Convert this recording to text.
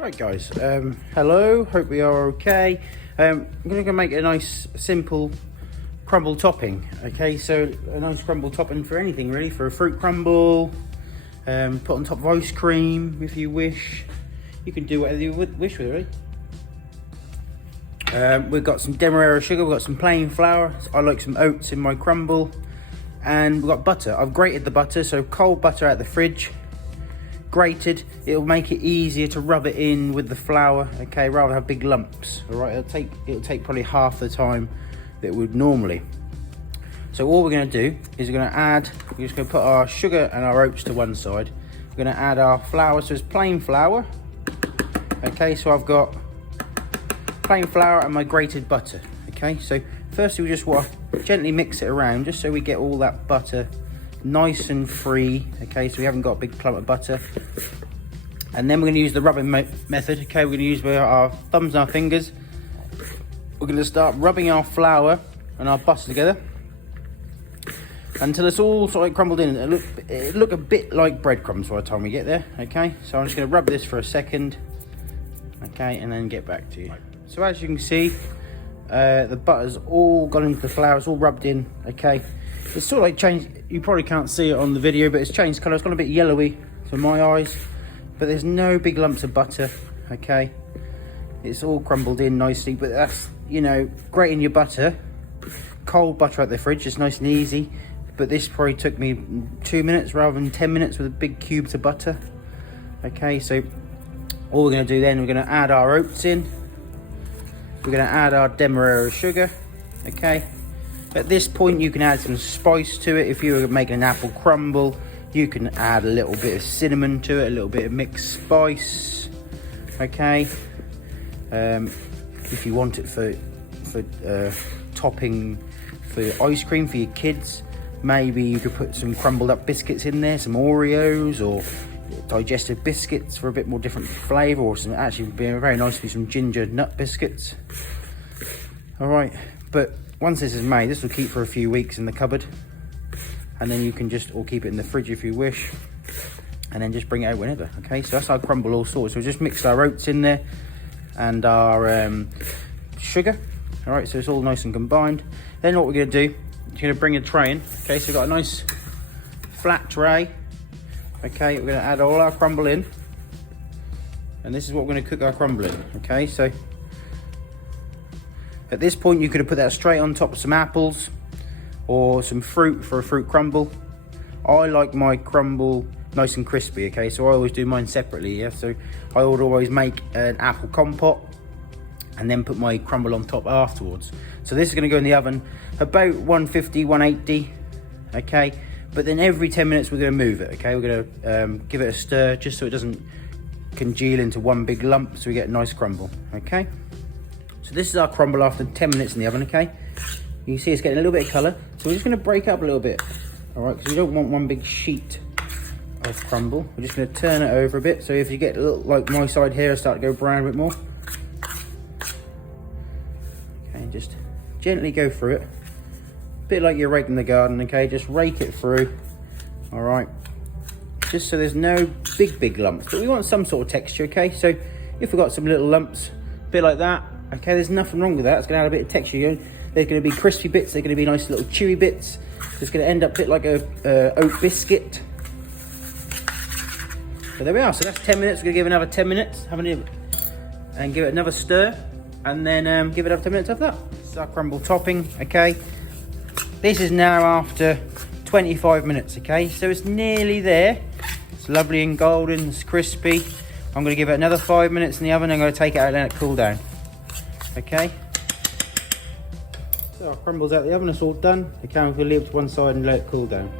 Right guys, hello, hope we are okay. I'm going to make a nice simple crumble topping. Okay, so a nice crumble topping for anything really, for a fruit crumble, put on top of ice cream if you wish. You can do whatever you wish with it really. We've got some demerara sugar, we've got some plain flour, I like some oats in my crumble, and we've got butter. I've grated the butter, so cold butter out the fridge. Grated, it'll make it easier to rub it in with the flour, okay, rather than have big lumps. All right, it'll take probably half the time that it would normally. So all we're going to do is we're just going to put our sugar and our oats to one side. We're going to add our flour, so it's plain flour. Okay, so I've got plain flour and my grated butter. Okay, so firstly we just want to gently mix it around just so we get all that butter nice and free. Okay, so we haven't got a big clump of butter. And then we're going to use the rubbing method. Okay, we're going to use our thumbs and our fingers. We're going to start rubbing our flour and our butter together until it's all sort of crumbled in. It'll look a bit like breadcrumbs by the time we get there. Okay, so I'm just going to rub this for a second, okay, and then get back to you. So as you can see, the butter's all gone into the flour, it's all rubbed in. Okay, it's sort of like changed, you probably can't see it on the video, but it's changed colour. It's gone a bit yellowy to my eyes, but there's no big lumps of butter. Okay, it's all crumbled in nicely, but that's, you know, grating your butter, cold butter out the fridge, it's nice and easy. But this probably took me 2 minutes rather than 10 minutes with a big cubes of butter. Okay, so all we're going to do then, we're going to add our oats in. We're going to add our demerara sugar. Okay, at this point you can add some spice to it. If you were making an apple crumble, you can add a little bit of cinnamon to it, a little bit of mixed spice. Okay, if you want it for topping for ice cream for your kids, maybe you could put some crumbled up biscuits in there, some Oreos or digestive biscuits for a bit more different flavour, or some, actually would be very nice to be some ginger nut biscuits. All right, but once this is made, this will keep for a few weeks in the cupboard, and then you can just, or keep it in the fridge if you wish, and then just bring it out whenever. Okay, so that's our crumble all sorted. So we just mixed our oats in there and our sugar. All right, so it's all nice and combined. Then what we're going to do, you're going to bring a tray in. Okay, so we've got a nice flat tray. Okay, we're going to add all our crumble in, and this is what we're going to cook our crumble in. Okay, so at this point you could have put that straight on top of some apples or some fruit for a fruit crumble. I like my crumble nice and crispy. Okay, so I always do mine separately. Yeah, so I would always make an apple compote and then put my crumble on top afterwards. So this is going to go in the oven about 150, 180. Okay, but then every 10 minutes we're going to move it. Okay, we're going to give it a stir just so it doesn't congeal into one big lump, so we get a nice crumble. Okay, so this is our crumble after 10 minutes in the oven. Okay, you can see it's getting a little bit of colour, so we're just going to break up a little bit. All right, because we don't want one big sheet of crumble. We're just going to turn it over a bit, so if you get a little, like my side here, start to go brown a bit more. Okay, just gently go through it, a bit like you're raking the garden. Okay, just rake it through. All right, just so there's no big lumps, but we want some sort of texture. Okay, so if we've got some little lumps, a bit like that, okay, there's nothing wrong with that. It's going to add a bit of texture. There's going to be crispy bits, they're going to be nice little chewy bits. It's going to end up a bit like a oat biscuit. So there we are. So that's 10 minutes. We're going to give another 10 minutes, and give it another stir, and then give it another 10 minutes after that. This is our crumble topping. Okay, this is now after 25 minutes. Okay, so it's nearly there. It's lovely and golden, it's crispy. I'm going to give it another 5 minutes in the oven. I'm going to take it out and let it cool down. Okay, so our crumble's out of the oven, it's all done. Okay, I'm going to leave it to one side and let it cool down.